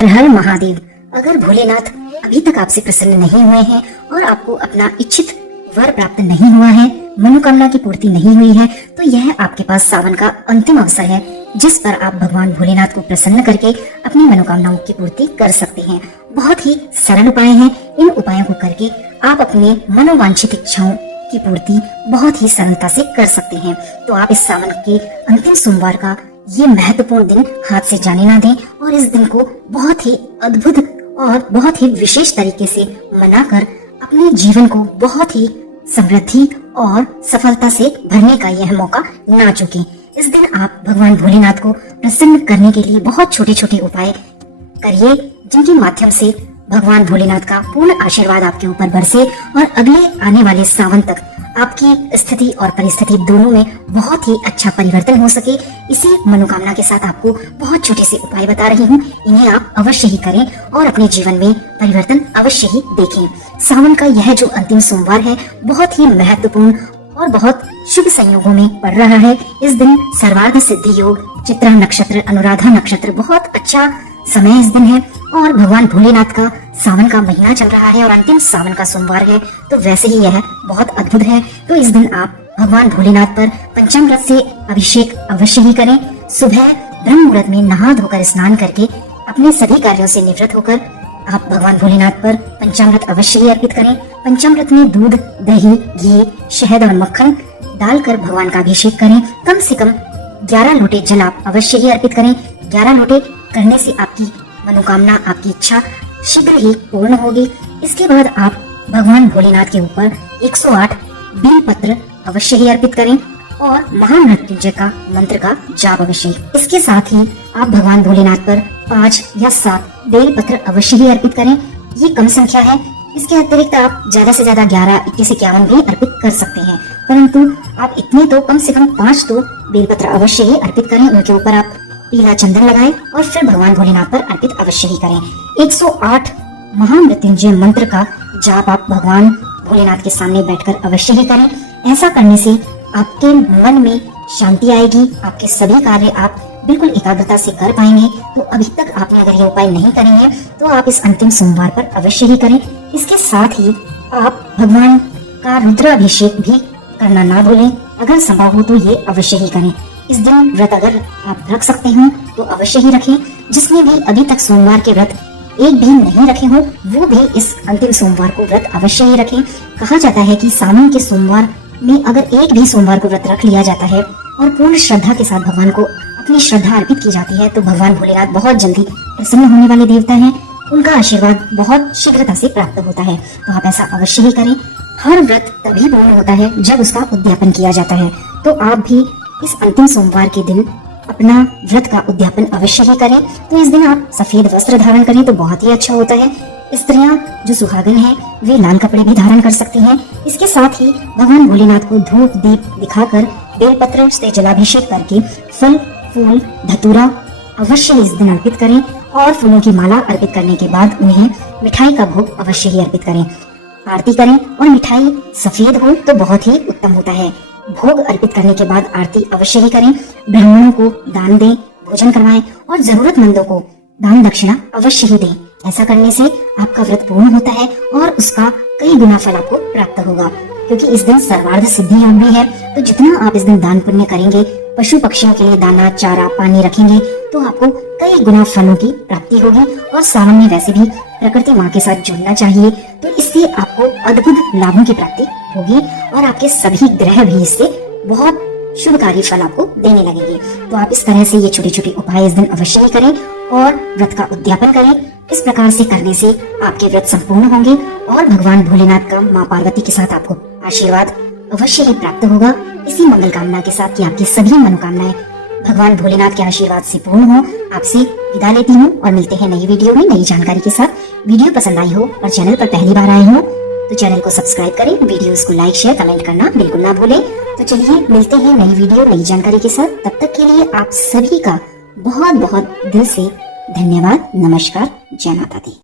हर हर महादेव। अगर भोलेनाथ अभी तक आपसे प्रसन्न नहीं हुए हैं और आपको अपना इच्छित वर प्राप्त नहीं हुआ है, मनोकामना की पूर्ति नहीं हुई है, तो यह आपके पास सावन का अंतिम अवसर है जिस पर आप भगवान भोलेनाथ को प्रसन्न करके अपनी मनोकामनाओं की पूर्ति कर सकते हैं। बहुत ही सरल उपाय हैं। इन उपायों को करके आप अपने मनोवांछित इच्छाओं की पूर्ति बहुत ही सरलता से कर सकते हैं। तो आप इस सावन के अंतिम सोमवार का ये महत्वपूर्ण दिन हाथ से जाने ना दें और इस दिन को बहुत ही अद्भुत और बहुत ही विशेष तरीके से मनाकर अपने जीवन को बहुत ही समृद्धि और सफलता से भरने का यह मौका ना चूकें। इस दिन आप भगवान भोलेनाथ को प्रसन्न करने के लिए बहुत छोटे छोटे उपाय करिए जिनके माध्यम से भगवान भोलेनाथ का पूर्ण आशीर्वाद आपके ऊपर बरसे और अगले आने वाले सावन तक आपकी स्थिति और परिस्थिति दोनों में बहुत ही अच्छा परिवर्तन हो सके। इसी मनोकामना के साथ आपको बहुत छोटे से उपाय बता रही हूँ, इन्हें आप अवश्य ही करें और अपने जीवन में परिवर्तन अवश्य ही देखें। सावन का यह जो अंतिम सोमवार है बहुत ही महत्वपूर्ण और बहुत शुभ संयोगों में पड़ रहा है। इस दिन सर्वार्थ सिद्धि योग, चित्रा नक्षत्र, अनुराधा नक्षत्र, बहुत अच्छा समय इस दिन है और भगवान भोलेनाथ का सावन का महीना चल रहा है और अंतिम सावन का सोमवार है, तो वैसे ही यह बहुत अद्भुत है। तो इस दिन आप भगवान भोलेनाथ पर पंचामृत से अभिषेक अवश्य ही करें। सुबह ब्रह्म मुहूर्त में नहा धोकर स्नान करके अपने सभी कार्यों से निवृत्त होकर आप भगवान भोलेनाथ पर पंचामृत अवश्य ही अर्पित करें। पंचामृत में दूध, दही, घी, शहद और मक्खन डालकर भगवान का अभिषेक करें। कम से कम 11 लोटे जल आप अवश्य ही अर्पित करें। 11 लोटे करने से आपकी मनोकामना, आपकी इच्छा शीघ्र ही पूर्ण होगी। इसके बाद आप भगवान भोलेनाथ के ऊपर 108 बेल पत्र अवश्य ही अर्पित करें और महामृत्युंजय का मंत्र का जाप अवश्य। इसके साथ ही आप भगवान भोलेनाथ पर 5 या 7 बेल पत्र अवश्य ही अर्पित करें। ये कम संख्या है, इसके अतिरिक्त आप ज्यादा से ज्यादा 11, 21, 51 भी अर्पित कर सकते हैं, परंतु आप इतने तो कम से कम 5 तो बेल पत्र अवश्य ही अर्पित करें। उनके ऊपर आप पीला चंदन लगाएं और फिर भगवान भोलेनाथ पर अर्पित अवश्य ही करें। 108 महामृत्युंजय मंत्र का जाप आप भगवान भोलेनाथ के सामने बैठकर अवश्य ही करें। ऐसा करने से आपके मन में शांति आएगी, आपके सभी कार्य आप बिल्कुल एकाग्रता से कर पाएंगे। तो अभी तक आपने अगर ये उपाय नहीं करे हैं तो आप इस अंतिम सोमवार पर अवश्य ही करें। इसके साथ ही आप भगवान का रुद्राभिषेक भी करना ना भूलें। अगर संभव हो तो ये अवश्य ही करें। इस दिन व्रत अगर आप रख सकते हो तो अवश्य ही रखें। जिसने भी अभी तक सोमवार के व्रत एक भी नहीं रखे हो वो भी इस अंतिम सोमवार को व्रत अवश्य ही रखें। कहा जाता है कि सावन के सोमवार में अगर एक भी सोमवार को व्रत रख लिया जाता है और पूर्ण श्रद्धा के साथ भगवान को अपनी श्रद्धा अर्पित की जाती है तो भगवान भोलेनाथ बहुत जल्दी प्रसन्न होने वाले देवता हैं। उनका आशीर्वाद बहुत शीघ्रता से प्राप्त होता है। तो आप ऐसा अवश्य ही करें। हर व्रत तभी पूर्ण होता है जब उसका उद्यापन किया जाता है। तो आप भी इस अंतिम सोमवार के दिन अपना व्रत का उद्यापन अवश्य ही करें। तो इस दिन आप सफेद वस्त्र धारण करें तो बहुत ही अच्छा होता है। स्त्रियां जो सुहागन हैं वे लाल कपड़े भी धारण कर सकती हैं। इसके साथ ही भगवान भोलेनाथ को धूप दीप दिखाकर बेलपत्र से जलाभिषेक करके फल फूल धतूरा अवश्य इस दिन अर्पित करें और फूलों की माला अर्पित करने के बाद उन्हें मिठाई का भोग अवश्य ही अर्पित करें। आरती करें और मिठाई सफेद हो तो बहुत ही उत्तम होता है। भोग अर्पित करने के बाद आरती अवश्य ही करें। ब्राह्मणों को दान दें, भोजन करवाएं और जरूरतमंदों को दान दक्षिणा अवश्य ही दें। ऐसा करने से आपका व्रत पूर्ण होता है और उसका कई गुना फल आपको प्राप्त होगा, क्योंकि इस दिन सर्वार्थ सिद्धि योग भी है। तो जितना आप इस दिन दान पुण्य करेंगे, पशु पक्षियों के लिए दाना चारा पानी रखेंगे तो आपको कई गुना फलों की प्राप्ति होगी। और सावन में वैसे भी प्रकृति माँ के साथ जुड़ना चाहिए, तो इससे आपको अद्भुत लाभों की प्राप्ति होगी और आपके सभी ग्रह भी इससे बहुत शुभकारी फल आपको देने लगेंगे। तो आप इस तरह से ये छोटे छोटे उपाय इस दिन अवश्य ही करें और व्रत का उद्यापन करें। इस प्रकार से करने से आपके व्रत संपूर्ण होंगे और भगवान भोलेनाथ का माँ पार्वती के साथ आपको आशीर्वाद अवश्य ही प्राप्त होगा। इसी मंगल कामना के साथ कि आपकी सभी मनोकामनाएं भगवान भोलेनाथ के आशीर्वाद से पूर्ण हो। आपसे विदा लेती हूँ और मिलते हैं नई वीडियो में नई जानकारी के साथ। वीडियो पसंद आई हो और चैनल पर पहली बार आए हो तो चैनल को सब्सक्राइब करें, वीडियोस को लाइक शेयर कमेंट करना बिल्कुल ना भूलें। तो चलिए मिलते हैं नई वीडियो नई जानकारी के साथ। तब तक के लिए आप सभी का बहुत बहुत दिल से धन्यवाद। नमस्कार। जय माता दी।